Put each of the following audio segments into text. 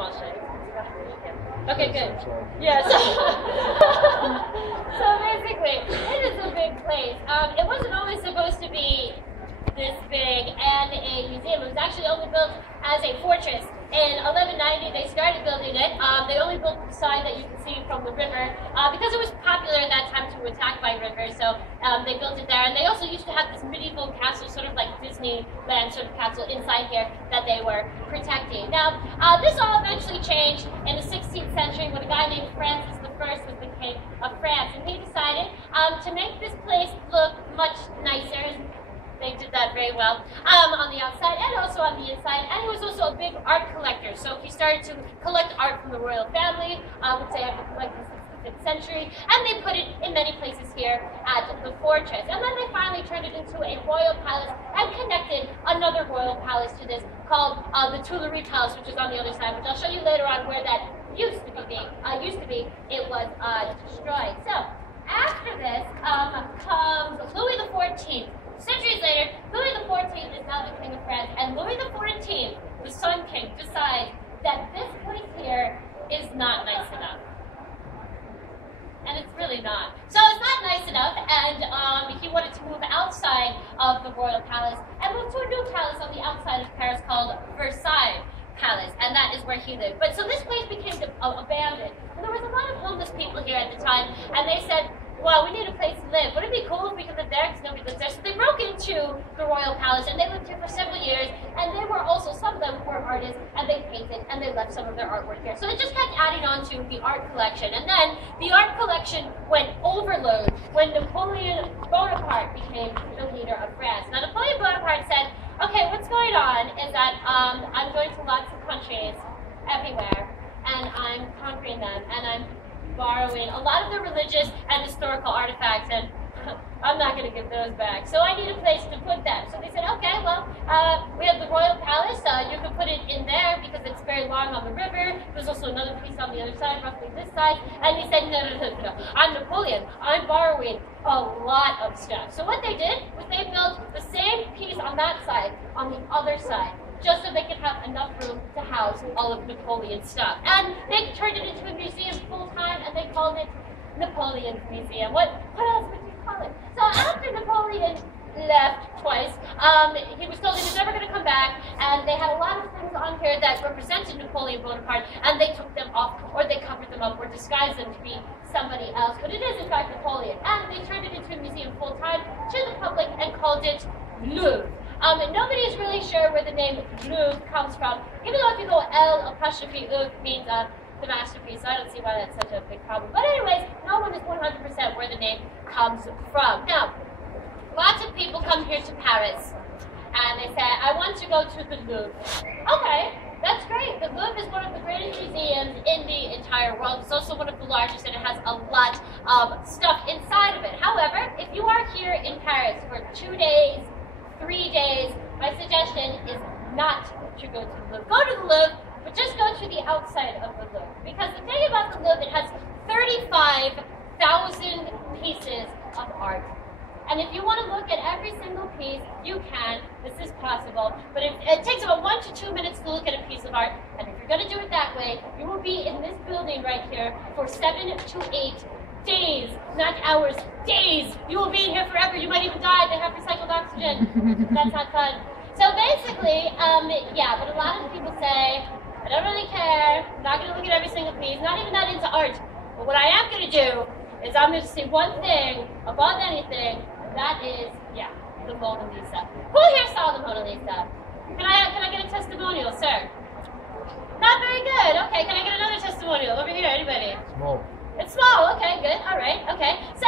I'll show you. Okay, good. Yeah, so, so basically, it is a big place. It wasn't always supposed to be this big and a museum. It was actually only built as a fortress. In 1190, they started building it. They only built the side that you can see from the river because it was popular at that time to attack by river. So they built it there. And they also used to have this medieval castle, sort of like Disneyland sort of castle inside here that they were protecting. Now, this all eventually changed in the 16th century when a guy named Francis I was the king of France. And he decided to make this place look much nicer. They did that very well on the outside and also on the inside. And he was also a big art collector. So he started to collect art from the royal family, which they had collected since the 5th century. And they put it in many places here at the fortress. And then they finally turned it into a royal palace and connected another royal palace to this called the Tuileries Palace, which is on the other side, which I'll show you later on where that used to be. It was destroyed. So after this comes Louis XIV. Centuries later, Louis XIV is now the king of France, and Louis XIV, the Sun King, decides that this place here is not nice enough. And it's really not. So it's not nice enough, and he wanted to move outside of the royal palace and move to a new palace on the outside of Paris called Versailles Palace, and that is where he lived. But so this place became abandoned, and there was a lot of homeless people here at the time, and they said, well, we need a place to live. Wouldn't it be cool if we could live there because nobody lives there? So they broke into the royal palace and they lived here for several years. And they were also, some of them were artists and they painted and they left some of their artwork here. So it just kept adding on to the art collection. And then the art collection went overload when Napoleon Bonaparte became the leader of France. Now Napoleon Bonaparte said, okay, what's going on is that I'm going to lots of countries everywhere and I'm conquering them and I'm borrowing a lot of the religious and historical artifacts, and I'm not going to give those back. So I need a place to put them. So they said, okay, well, we have the royal palace. You can put it in there because it's very long on the river. There's also another piece on the other side, roughly this side. And he said, no. I'm Napoleon. I'm borrowing a lot of stuff. So what they did was they built the same piece on that side, on the other side, just so they could have enough room to house all of Napoleon's stuff. And they turned it into a museum full-time, and they called it Napoleon's Museum. What else would you call it? So after Napoleon left twice, he was told he was never going to come back, and they had a lot of things on here that represented Napoleon Bonaparte, and they took them off, or they covered them up, or disguised them to be somebody else. But it is, in fact, Napoleon. And they turned it into a museum full-time to the public and called it Louvre. And nobody is really sure where the name Louvre comes from, even though if you go L''Oeuvre means the masterpiece, so I don't see why that's such a big problem. But anyways, no one is 100% where the name comes from. Now, lots of people come here to Paris, and they say, I want to go to the Louvre. Okay, that's great. The Louvre is one of the greatest museums in the entire world. It's also one of the largest, and it has a lot of stuff inside of it. However, if you are here in Paris for 2 days, 3 days, my suggestion is not to go to the Louvre. Go to the Louvre, but just go to the outside of the Louvre. Because the thing about the Louvre, it has 35,000 pieces of art. And if you want to look at every single piece, you can. This is possible. But it takes about 1 to 2 minutes to look at a piece of art. And if you're going to do it that way, you will be in this building right here for 7 to 8 days, not hours, days. You will be in here forever. You might even die. They have recycled oxygen. That's not fun. So basically, yeah, but a lot of people say, I don't really care. I'm not going to look at every single piece. Not even that into art. But what I am going to do is I'm going to say one thing above anything, and that is, yeah, the Mona Lisa. Who here saw the Mona Lisa? Can I get a testimonial, sir? Not very good. Okay, can I get another testimonial? Over here, anybody? Small. It's small, okay, good, all right, okay. So,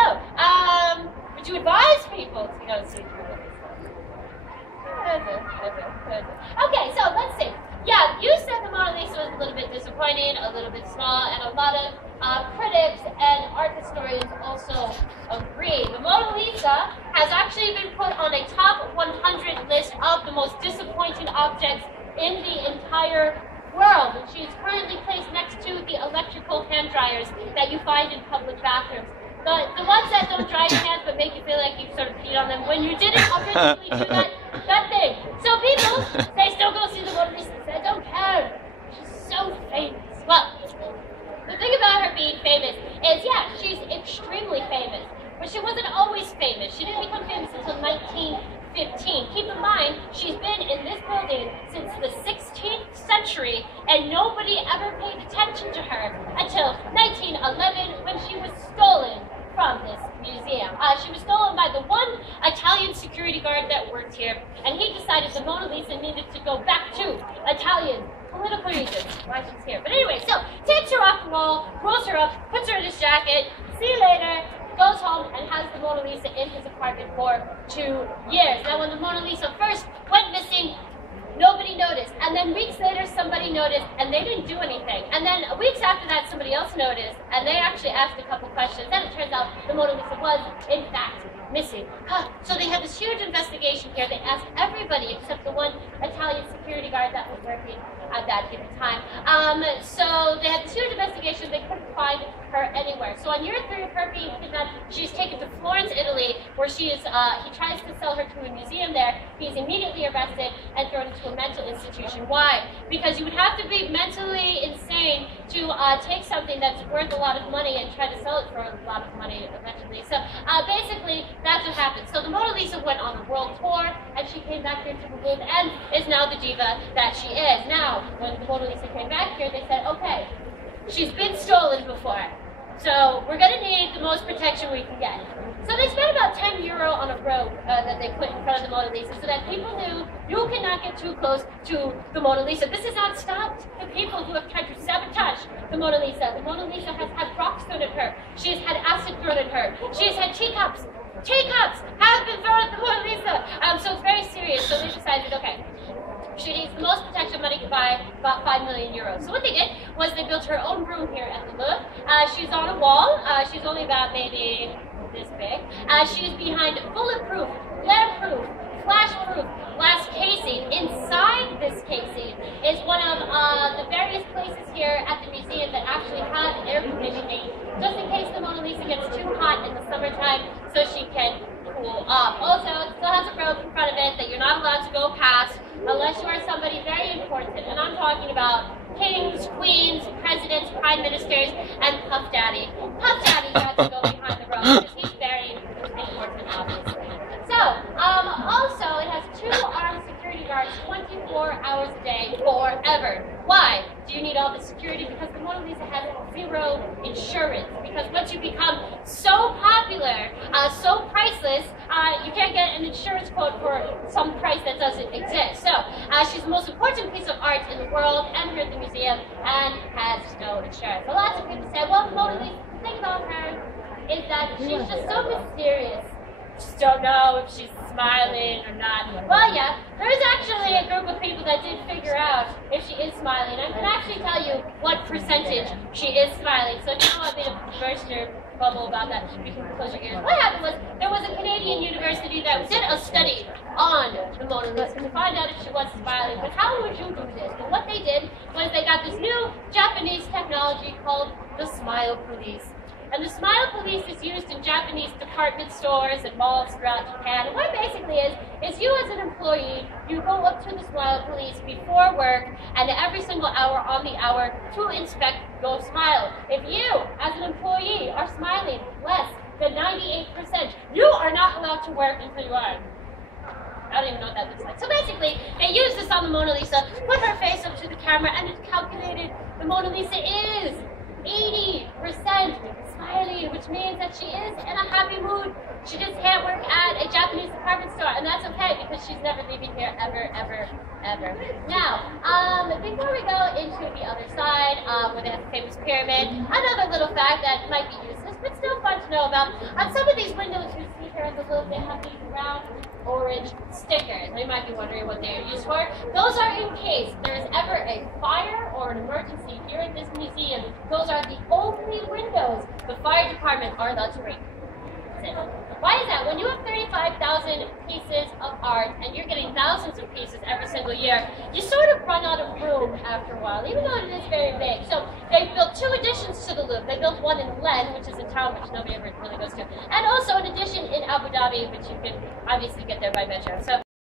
would you advise people to go see the Mona Lisa? Okay, so let's see. Yeah, you said the Mona Lisa was a little bit disappointing, a little bit small, and a lot of critics and art historians also agree. The Mona Lisa has actually been put on a top 100 list of the most disappointing objects in the entire world, and she is currently placed next to the electrical hand dryers that you find in public bathrooms. The ones that don't dry your hands but make you feel like you sort of peed on them when you didn't originally do that thing. So people, they still go see the Mona Lisa. I don't care. She's so so famous? Well, the thing about her being famous is, yeah, she's extremely famous, but she wasn't always famous. She didn't become famous until 1915. Keep in mind, she's been in this building since the 16th century, and nobody ever paid attention to her until 1911 when she was stolen from this museum. She was stolen by the one Italian security guard that worked here, and he decided the Mona Lisa needed to go back to Italian political reasons why she's here. But anyway, so takes her off the wall, rolls her up, puts her in his jacket, see you later, goes home and has the Mona Lisa in his apartment for 2 years. Now when the Mona Lisa first went missing, nobody noticed. And then weeks later, somebody noticed, and they didn't do anything. And then weeks after that, somebody else noticed, and they actually asked a couple questions. Then it turns out the Mona Lisa was, in fact, missing. So they had this huge investigation here. They asked everybody except the one Italian security guard that was working at that given time. So they had this huge investigation. They couldn't find her anywhere. So on year 3 of her being kidnapped, she's taken to Florence, Italy, where she is. He tries to sell her to a museum there. He's immediately arrested and thrown into a mental institution. Why? Because you would have to be mentally insane to take something that's worth a lot of money and try to sell it for a lot of money eventually. So basically, that's what happened. So the Mona Lisa went on a world tour, and she came back here to the Louvre and is now the diva that she is. Now, when the Mona Lisa came back here, they said, okay, she's been stolen before, so we're going to need the most protection we can get. So they spent about €10 on a rope that they put in front of the Mona Lisa so that people knew you cannot get too close to the Mona Lisa. This has not stopped the people who have tried to sabotage the Mona Lisa. The Mona Lisa has had rocks thrown at her. She has had acid thrown at her. She has had teacups. Teacups have been thrown at the Mona Lisa. So it's very serious. So they decided, okay, she needs the most protection money could buy, about €5 million. So what they did was they built her own room here at the Louvre. She's on a wall. She's only about maybe this big. She's behind bulletproof, glare-proof, flash-proof glass casing. Inside this casing is one of the various places here at the museum that actually have air conditioning, just in case the Mona Lisa gets too hot in the summertime, so she can cool off. Also, it still has a rope in front of it that you're not allowed to go past unless you are somebody very important. And I'm talking about kings, queens, presidents, prime ministers, and Puff Daddy. Puff Daddy has to go behind the rope because he's very important, obviously. So, also, it has 2 armed security guards 24 hours a day forever. Why do you need all this security? Because the Mona Lisa has 0 insurance. Because once you become so popular, so priceless, you can't get an insurance quote for some price that doesn't exist. So, she's the most important piece of art in the world, and here at the museum, and has no insurance. But lots of people say, well, the Mona Lisa, the thing about her is that she's just so mysterious. Just don't know if she's smiling or not. Well, yeah, there's actually a group of people that did figure out if she is smiling. I can actually tell you what percentage she is smiling. So if you don't want me to burst your bubble about that, you can close your ears. What happened was there was a Canadian university that did a study on the Mona Lisa to find out if she was smiling. But how would you do this? And what they did was they got this new Japanese technology called the Smile Police. And the Smile Police is used in Japanese department stores and malls throughout Japan. And what it basically is you as an employee, you go up to the Smile Police before work and every single hour on the hour to inspect your smile. If you, as an employee, are smiling less than 98%, you are not allowed to work until you are. I don't even know what that looks like. So basically, they used this on the Mona Lisa, put her face up to the camera, and it calculated the Mona Lisa is 80% smiling, which means that she is in a happy mood. She just can't work at a Japanese department store, and that's okay because she's never leaving here ever, ever, ever. Now, before we go into the other side, where they have the famous pyramid, another little fact that might be useless, but still fun to know about. On some of these windows you see here in the Louvre, they have these round orange stickers. You might be wondering what they are used for. Those are in case there is ever a fire or an emergency here in this museum. Those are the only windows the fire department are allowed to break. Why is that? When you have 35,000 pieces of art and you're getting thousands of pieces every single year, you sort of run out of room after a while, even though it is very big. So they built 2 additions to the Louvre. They built one in Len, which is a town which nobody ever really goes to, and also an addition in Abu Dhabi, which you can obviously get there by metro. So